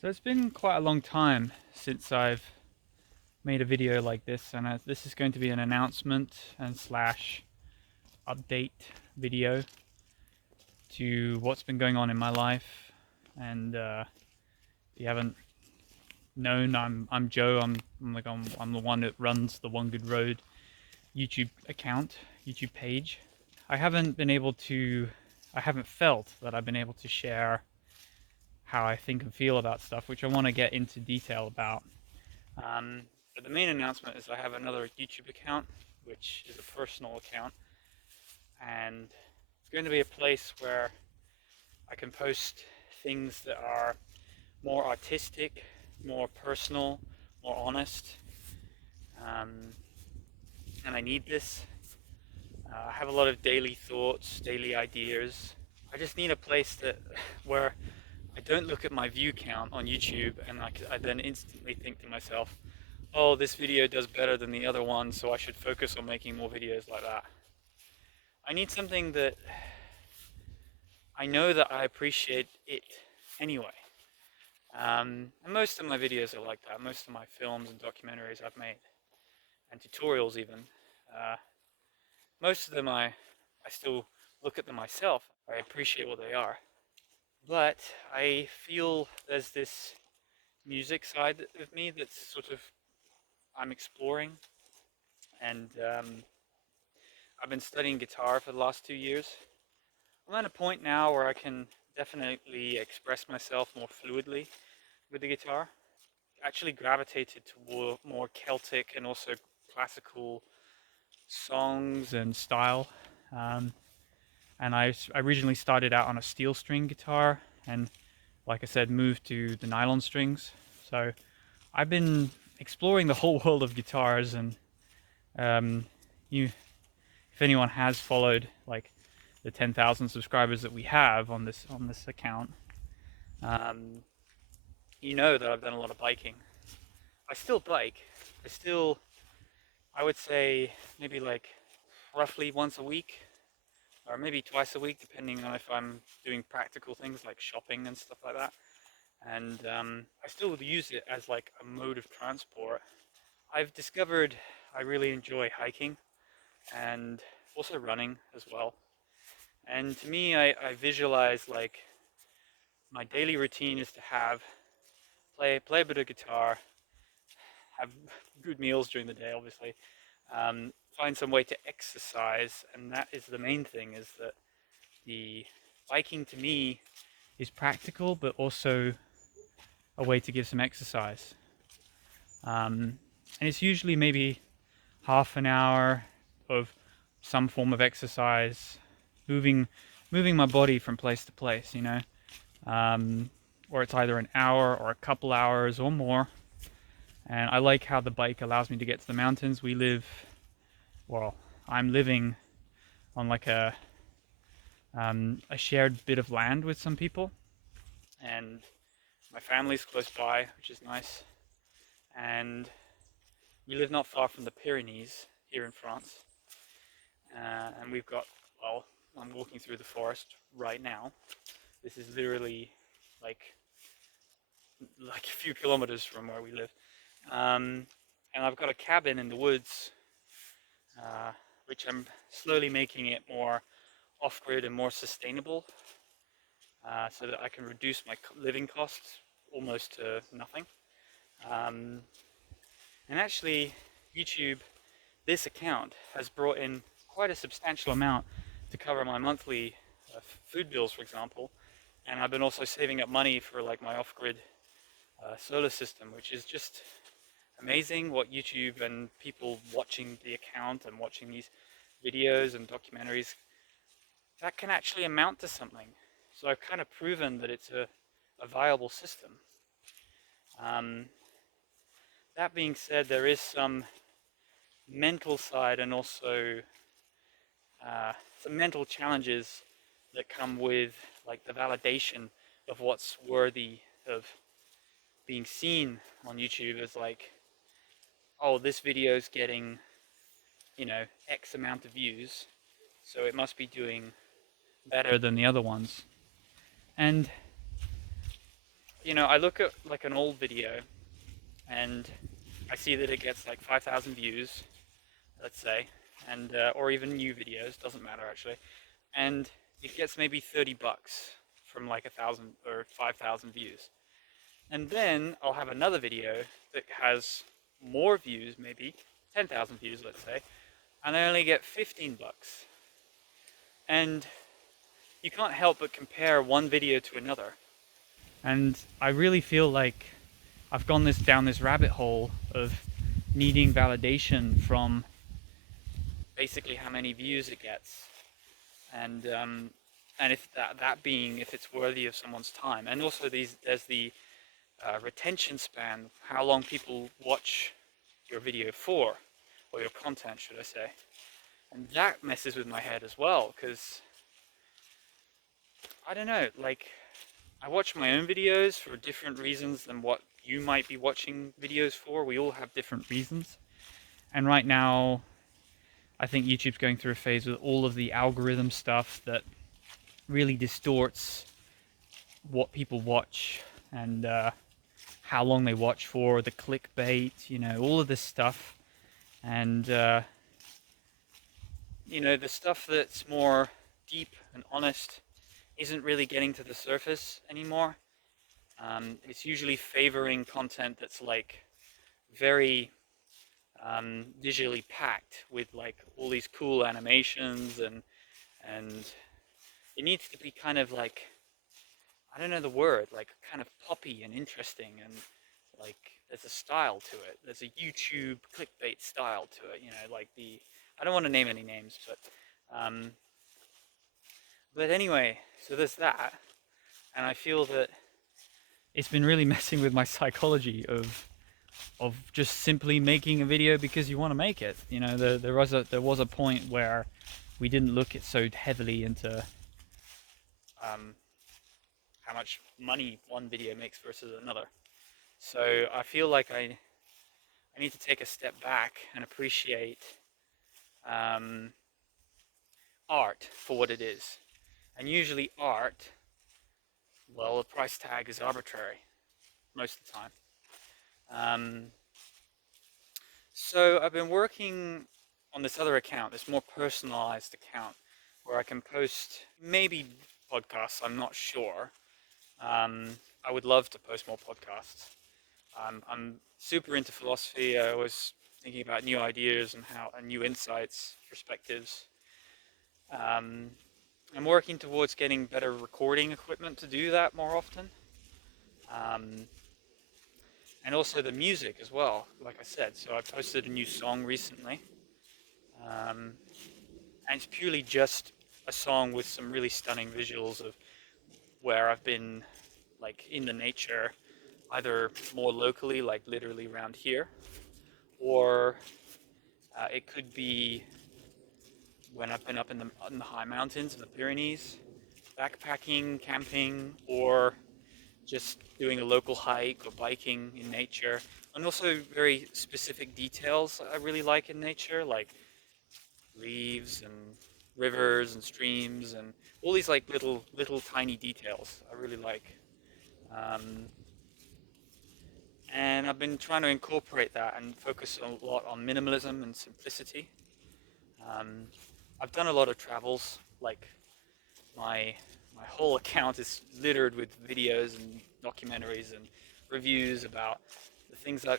So it's been quite a long time since I've made a video like this, and this is going to be an announcement and slash update video to what's been going on in my life. And if you haven't known, I'm Joe. I'm the one that runs the One Good Road YouTube account, YouTube page. I haven't been able to. I haven't felt that I've been able to share how I think and feel about stuff, which I want to get into detail about. Um, but the main announcement is I have another YouTube account, which is a personal account, and it's going to be a place where I can post things that are more artistic, more personal, more honest, um, and I need this. I have a lot of daily thoughts, daily ideas. I just need a place that where I don't look at my view count on YouTube and I then instantly think to myself, oh, this video does better than the other one, so I should focus on making more videos like that. I need something that I know that I appreciate it anyway. And most of my videos are like that. Most of my films and documentaries I've made, and tutorials even. Uh, Most of them I still look at them myself. I appreciate what they are. But I feel there's this music side of me that's sort of I'm exploring, and I've been studying guitar for the last 2 years. I'm at a point now where I can definitely express myself more fluidly with the guitar. Actually gravitated toward more Celtic and also classical songs and style. Um, and I originally started out on a steel string guitar and, like I said, moved to the nylon strings. So I've been exploring the whole world of guitars, and um, you, if anyone has followed like the 10,000 subscribers that we have on this account, um, you know that I've done a lot of biking. I still bike. I still, I would say maybe like roughly once a week or maybe twice a week, depending on if I'm doing practical things like shopping and stuff like that. And I still use it as like a mode of transport. I've discovered I really enjoy hiking and also running as well. And to me, I visualize like my daily routine is to have play a bit of guitar, have good meals during the day, obviously. Find some way to exercise, and that is the main thing. Is that the biking to me is practical, but also a way to give some exercise. And it's usually maybe half an hour of some form of exercise, moving moving my body from place to place. Um, or it's either an hour or a couple hours or more. And I like how the bike allows me to get to the mountains. Well, I'm living on like a shared bit of land with some people, and my family's close by, which is nice. And we live not far from the Pyrenees here in France, and we've got well, I'm walking through the forest right now. This is literally like like a few kilometers from where we live. Um, and I've got a cabin in the woods, uh, which I'm slowly making it more off-grid and more sustainable, so that I can reduce my living costs almost to nothing. Um, and actually, YouTube, this account has brought in quite a substantial amount to cover my monthly food bills, for example. And I've been also saving up money for like my off-grid solar system, which is just amazing what YouTube and people watching the account and watching these videos and documentaries, that can actually amount to something. So I've kind of proven that it's a viable system. Um, that being said, there is some mental side and also some mental challenges that come with like the validation of what's worthy of being seen on YouTube as like, oh, this video's getting, X amount of views, so it must be doing better than the other ones. And you know, I look at like an old video and I see that it gets like 5,000 views, let's say, and or even new videos, doesn't matter actually, and it gets maybe 30 bucks from like 1,000 or 5,000 views. And then I'll have another video that has more views, maybe 10,000 views, let's say, and I only get 15 bucks. And you can't help but compare one video to another. And I really feel like I've gone down this rabbit hole of needing validation from basically how many views it gets, and if if it's worthy of someone's time, and also there's the retention span, how long people watch your video for, or your content, should I say, and that messes with my head as well, because I don't know, like I watch my own videos for different reasons than what you might be watching videos for. We all have different reasons, and right now I think YouTube's going through a phase with all of the algorithm stuff that really distorts what people watch, and how long they watch for, the clickbait, you know, all of this stuff. And, you know, the stuff that's more deep and honest isn't really getting to the surface anymore. It's usually favoring content that's like very visually packed with like all these cool animations, and it needs to be kind of like, I don't know the word, like kind of poppy and interesting, and like there's a style to it. There's a YouTube clickbait style to it, you know, like I don't want to name any names, um, but anyway, so there's that, and I feel that it's been really messing with my psychology of just simply making a video because you want to make it. You know, there was a point where we didn't look at so heavily into um, how much money one video makes versus another. So I feel like I need to take a step back and appreciate um, art for what it is. And usually art, well, the price tag is arbitrary most of the time. Um, so I've been working on this other account, this more personalized account, where I can post maybe podcasts, I'm not sure. I would love to post more podcasts. I'm super into philosophy. I was thinking about new ideas and new insights, perspectives. Um, I'm working towards getting better recording equipment to do that more often. Um, and also the music as well, like I said. So I posted a new song recently. Um, and it's purely just a song with some really stunning visuals of where I've been, like in the nature, either more locally, like literally around here, or it could be when I've been up in the high mountains in the Pyrenees, backpacking, camping, or just doing a local hike or biking in nature. And also very specific details I really like in nature, like leaves and rivers and streams and all these like little tiny details I really like. Um, and I've been trying to incorporate that and focus a lot on minimalism and simplicity. Um, I've done a lot of travels, like my my whole account is littered with videos and documentaries and reviews about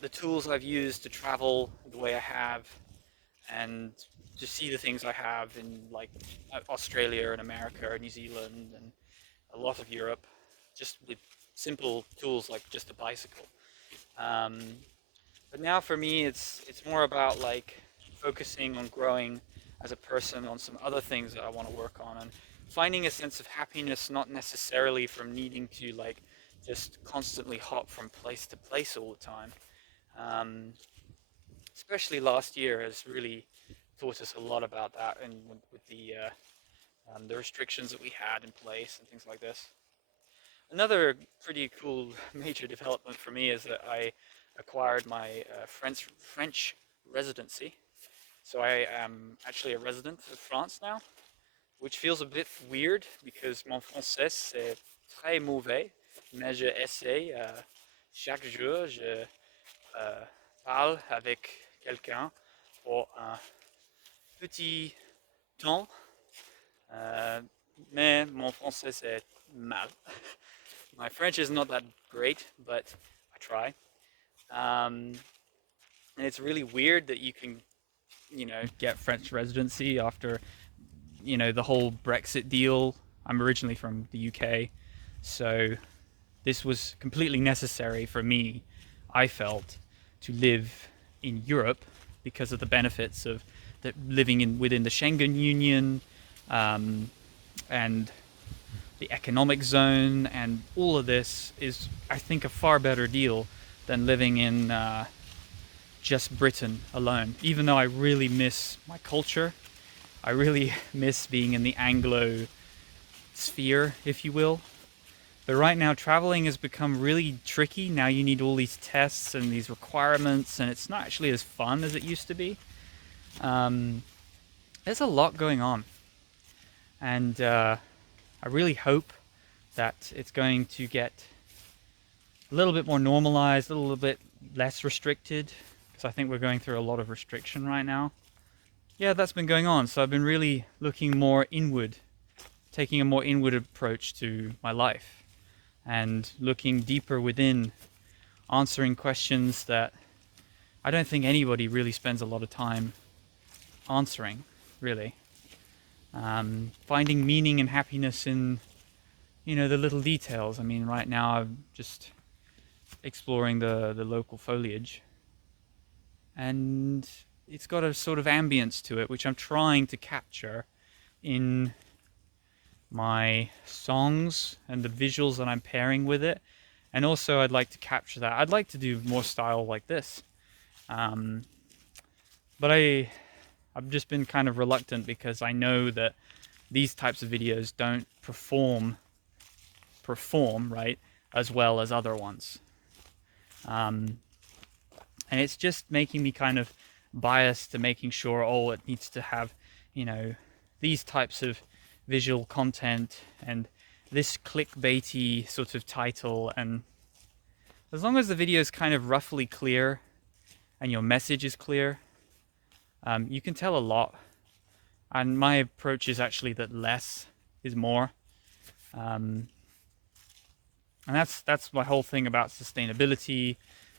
the tools I've used to travel the way I have, and to see the things I have in like Australia and America and New Zealand and a lot of Europe, just with simple tools like just a bicycle. Um, but now for me, it's more about like focusing on growing as a person on some other things that I want to work on, and finding a sense of happiness not necessarily from needing to like just constantly hop from place to place all the time. Um, Especially last year has really taught us a lot about that, and with the restrictions that we had in place and things like this. Another pretty cool major development for me is that I acquired my French residency. So I am actually a resident of France now, which feels a bit weird because mon français c'est très mauvais. mais je essaie chaque jour, je parle avec quelqu'un pour un petit temps, euh, mais mon français c'est mal. My French is not that great, but I try. And it's really weird that you can, get French residency after, the whole Brexit deal. I'm originally from the UK, so this was completely necessary for me, I felt, to live in Europe because of the benefits of living within the Schengen Union, and the economic zone, and all of this is, I think, a far better deal than living in just Britain alone. Even though I really miss my culture, I really miss being in the Anglo sphere, if you will. But right now, traveling has become really tricky. Now you need all these tests and these requirements, and it's not actually as fun as it used to be. There's a lot going on, and I really hope that it's going to get a little bit more normalized, a little bit less restricted, because I think we're going through a lot of restriction right now. Yeah, that's been going on. So I've been really looking more inward, taking a more inward approach to my life, and looking deeper within, answering questions that I don't think anybody really spends a lot of time answering, really. Finding meaning and happiness in, the little details. I mean, right now I'm just exploring the local foliage, and it's got a sort of ambience to it, which I'm trying to capture in my songs and the visuals that I'm pairing with it. And also I'd like to capture that. I'd like to do more style like this. But I've just been kind of reluctant because I know that these types of videos don't perform right as well as other ones. And it's just making me kind of biased to making sure, it needs to have, these types of visual content and this clickbaity sort of title. And as long as the video is kind of roughly clear and your message is clear, you can tell a lot. And my approach is actually that less is more. And that's my whole thing about sustainability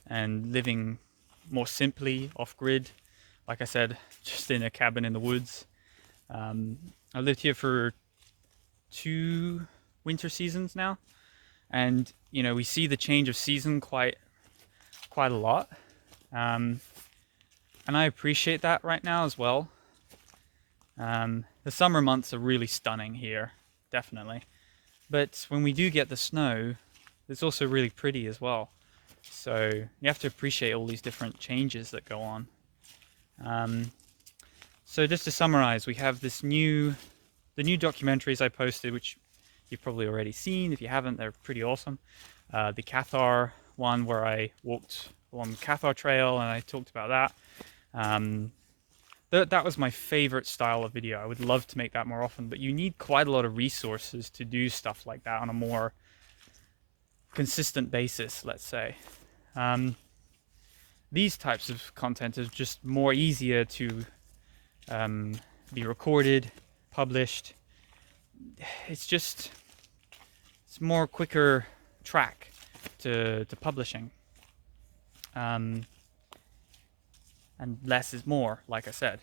and living more simply off-grid. Like I said, just in a cabin in the woods. I lived here for 2 winter seasons now, and we see the change of season quite a lot, and I appreciate that right now as well. The summer months are really stunning here, definitely, but when we do get the snow, it's also really pretty as well. So you have to appreciate all these different changes that go on. So just to summarize, we have the new documentaries I posted, which you've probably already seen. If you haven't, they're pretty awesome. The Cathar one, where I walked along the Cathar Trail and I talked about that. That was my favorite style of video. I would love to make that more often, but you need quite a lot of resources to do stuff like that on a more consistent basis, let's say. These types of content is just more easier to be recorded, published. It's more quicker track to publishing. And less is more, like I said.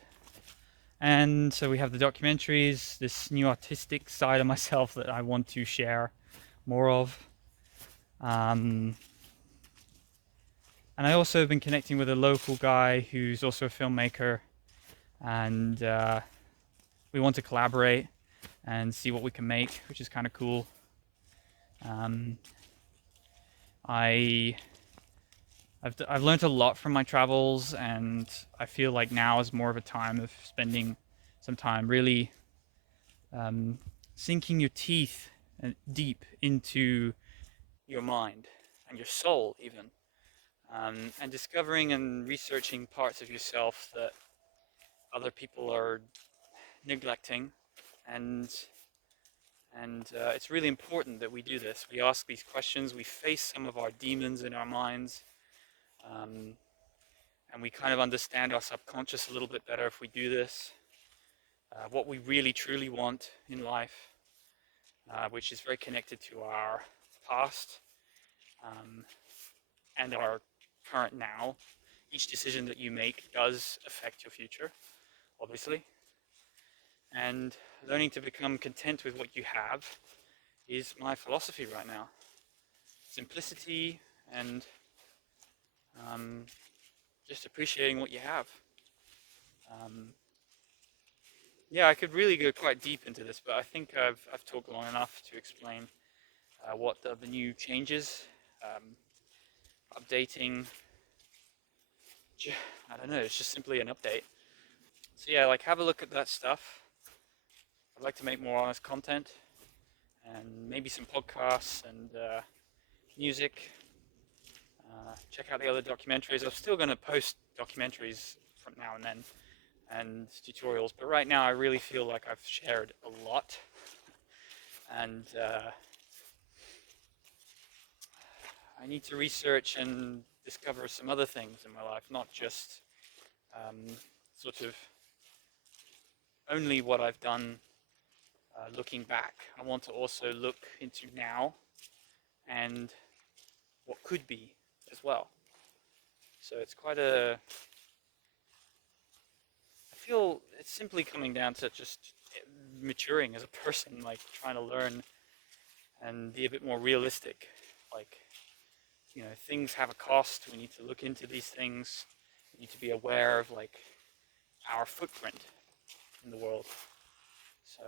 And so we have the documentaries, this new artistic side of myself that I want to share more of. And I also have been connecting with a local guy who's also a filmmaker, and we want to collaborate and see what we can make, which is kind of cool. I've learned a lot from my travels, and I feel like now is more of a time of spending some time really sinking your teeth deep into your mind and your soul even, and discovering and researching parts of yourself that other people are neglecting, and And it's really important that we do this. We ask these questions, we face some of our demons in our minds, um, and we kind of understand our subconscious a little bit better if we do this. What we really truly want in life, which is very connected to our past um, and our current now. Each decision that you make does affect your future, obviously. And learning to become content with what you have is my philosophy right now. Simplicity and just appreciating what you have. Um, yeah, I could really go quite deep into this, but I think I've talked long enough to explain what the new changes, updating. I don't know. It's just simply an update. So yeah, like have a look at that stuff. I'd like to make more honest content and maybe some podcasts and music. Check out the other documentaries. I'm still going to post documentaries from now and then and tutorials, but right now I really feel like I've shared a lot, and I need to research and discover some other things in my life, not just sort of only what I've done looking back. I want to also look into now and what could be as well. So it's quite a, I feel it's simply coming down to just maturing as a person, like trying to learn and be a bit more realistic. Like, you know, things have a cost. We need to look into these things. We need to be aware of like our footprint in the world. So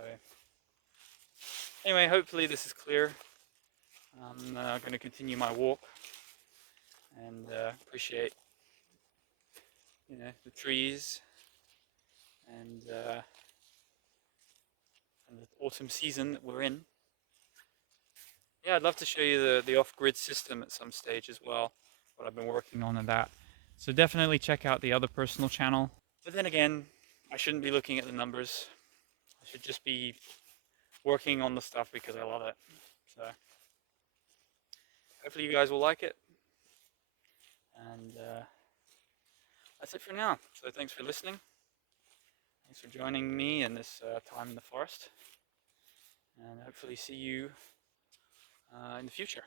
anyway, hopefully this is clear. I'm going to continue my walk and appreciate, you know, the trees and the autumn season that we're in. Yeah, I'd love to show you the off-grid system at some stage as well, what I've been working on and that. So definitely check out the other personal channel. But then again, I shouldn't be looking at the numbers. I should just be working on the stuff because I love it. So hopefully you guys will like it. And that's it for now. So thanks for listening. Thanks for joining me in this time in the forest. And hopefully see you in the future.